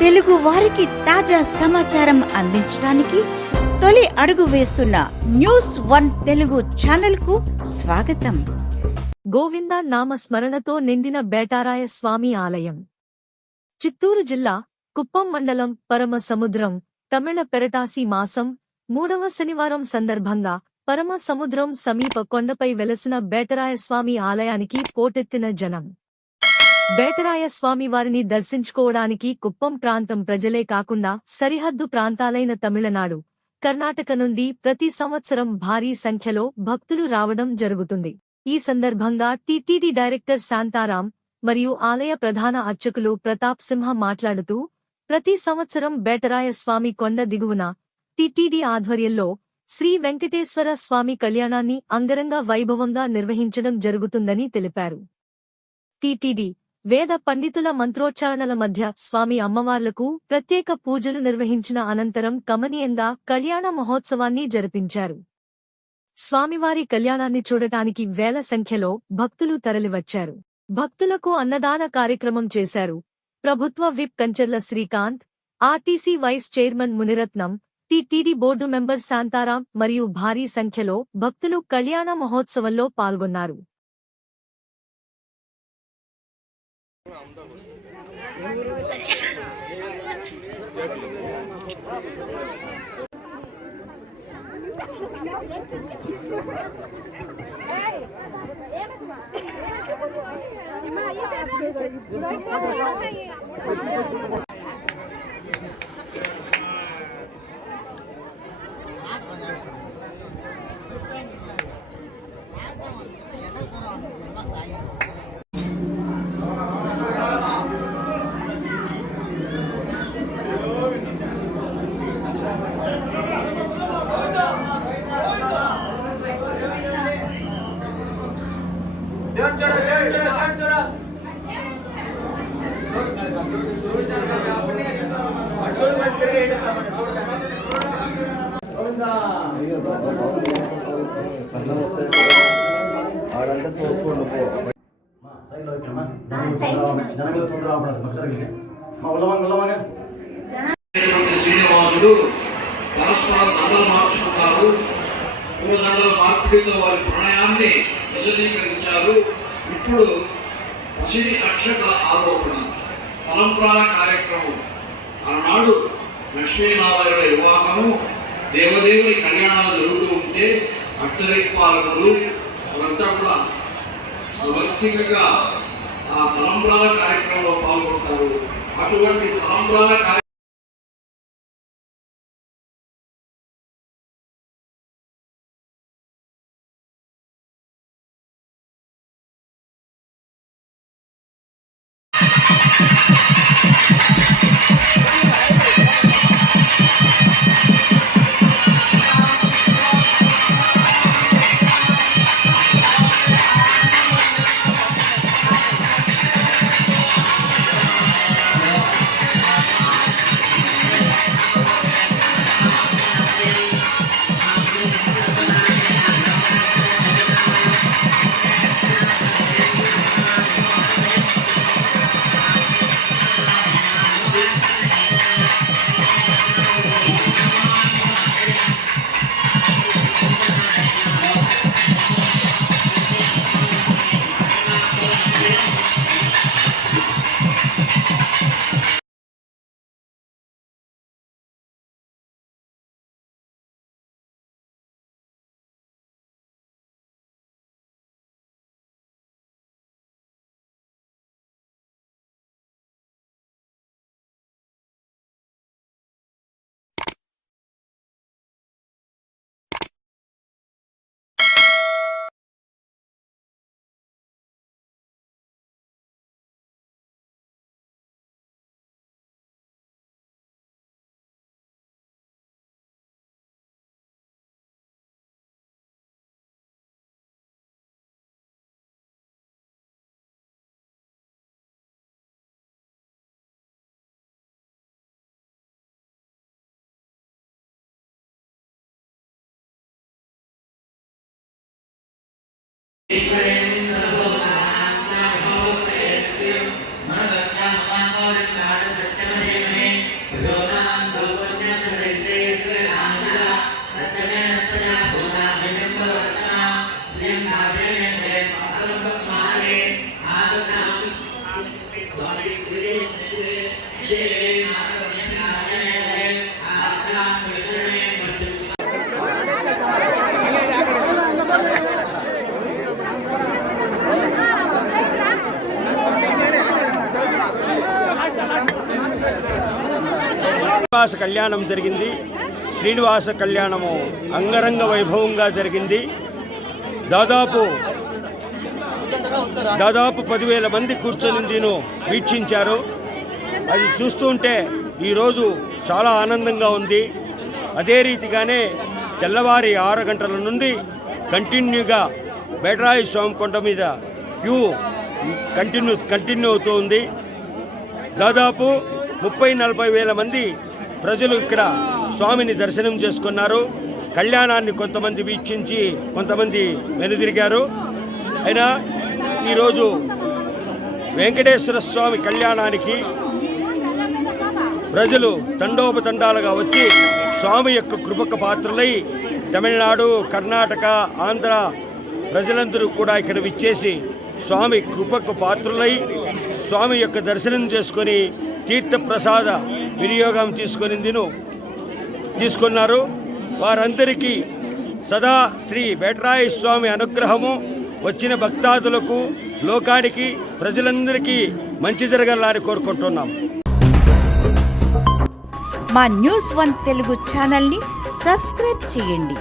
తెలుగు వారికి తాజా సమాచారం అందించడానికి తొలి అడుగు వేస్తున్న న్యూస్ వన్ తెలుగు ఛానల్ కు స్వాగతం. గోవింద నామ స్మరణతో నిండిన బేటారాయ స్వామి ఆలయం. చిత్తూరు జిల్లా కుప్పం మండలం పరమ సముద్రం తమిళ పెరటాసి మాసం 3వ శనివారం సందర్భంగా పరమ సముద్రం సమీప కొండపై వెలసిన బేటరాయ స్వామి ఆలయానికి పోటెత్తిన జనం. బేటరాయ స్వామి వారిని దర్శించుకోవడానికి కుప్పం ప్రాంతం ప్రజలే కాకుండా సరిహద్దు ప్రాంతాలైన తమిళనాడు, కర్ణాటక నుండి ప్రతి సంవత్సరం భారీ సంఖ్యలో భక్తులు రావడం జరుగుతుంది. ఈ సందర్భంగా టీటీడీ డైరెక్టర్ శాంతారాం మరియు ఆలయ ప్రధాన అర్చకులు ప్రతాప్ సింహ మాట్లాడుతూ, ప్రతి సంవత్సరం బేటరాయ స్వామి కొండ దిగువన టీటీడీ ఆధ్వర్యంలో శ్రీ వెంకటేశ్వర స్వామి కళ్యాణాన్ని అంగరంగ వైభవంగా నిర్వహించడం జరుగుతుందని తెలిపారు. టీటీడీ వేద పండితుల మంత్రోచ్చారణల మధ్య స్వామి అమ్మవార్లకు ప్రత్యేక పూజలు నిర్వహించిన అనంతరం కమనీయంగా కళ్యాణ మహోత్సవాన్ని జరిపించారు. స్వామివారి కళ్యాణాన్ని చూడటానికి వేల సంఖ్యలో భక్తులు తరలివచ్చారు. భక్తులకు అన్నదాన కార్యక్రమం చేశారు. ప్రభుత్వ whip Kancharla Srikanth, RTC vice chairman Muniratnam, TTD board member Shantaram మరియు భారీ సంఖ్యలో భక్తులు కళ్యాణ మహోత్సవంలో పాల్గొన్నారు. శ్రీనివాసుడు పరస్పరం దండలు మార్చుకున్నారు. పూలదండల మార్పిడితో వారి ప్రణయాన్ని విశదీకరించారు. ఇప్పుడు పసిడి అక్షత ఆరోపణ తలంప్రాల కార్యక్రమం. ఆనాడు లక్ష్మీనారాయణ వివాహము, దేవదేవుని కళ్యాణాలు జరుగుతూ ఉంటే అష్టదిక్పాలకులు వాళ్ళంతా కూడా సమర్థికంగా ఆ తలంబ్రాల కార్యక్రమంలో పాల్గొంటారు. అటువంటి తలంబ్రాల శ్రీనివాస కళ్యాణం జరిగింది. శ్రీనివాస కళ్యాణము అంగరంగ వైభవంగా జరిగింది. దాదాపు 10,000 మంది కూర్చొని దీన్ని వీక్షించారు. అది చూస్తుంటే ఈరోజు చాలా ఆనందంగా ఉంది. అదే రీతిగానే తెల్లవారి 6 గంటల నుండి కంటిన్యూగా బేటరాయి స్వామి కొండ మీద క్యూ కంటిన్యూ అవుతూ ఉంది. దాదాపు 30-40 వేల మంది ప్రజలు ఇక్కడ స్వామిని దర్శనం చేసుకున్నారు. కళ్యాణాన్ని కొంతమంది వీక్షించి కొంతమంది వెనుదిరిగారు. అయినా ఈరోజు వెంకటేశ్వర స్వామి కళ్యాణానికి ప్రజలు తండోపతండాలుగా వచ్చి స్వామి యొక్క కృపకు పాత్రలై తమిళనాడు, కర్ణాటక, ఆంధ్ర ప్రజలందరూ కూడా ఇక్కడ విచ్చేసి స్వామి కృపకు పాత్రులై స్వామి యొక్క దర్శనం చేసుకొని తీర్థప్రసాద వినియోగం తీసుకున్నారు. వారందరికీ సదా శ్రీ బేటరాయి స్వామి అనుగ్రహము వచ్చిన భక్తాదులకు, లోకానికి, ప్రజలందరికీ మంచి జరగాలని కోరుకుంటున్నాం. మా న్యూస్ 1 తెలుగు ఛానల్ని సబ్స్క్రైబ్ చేయండి.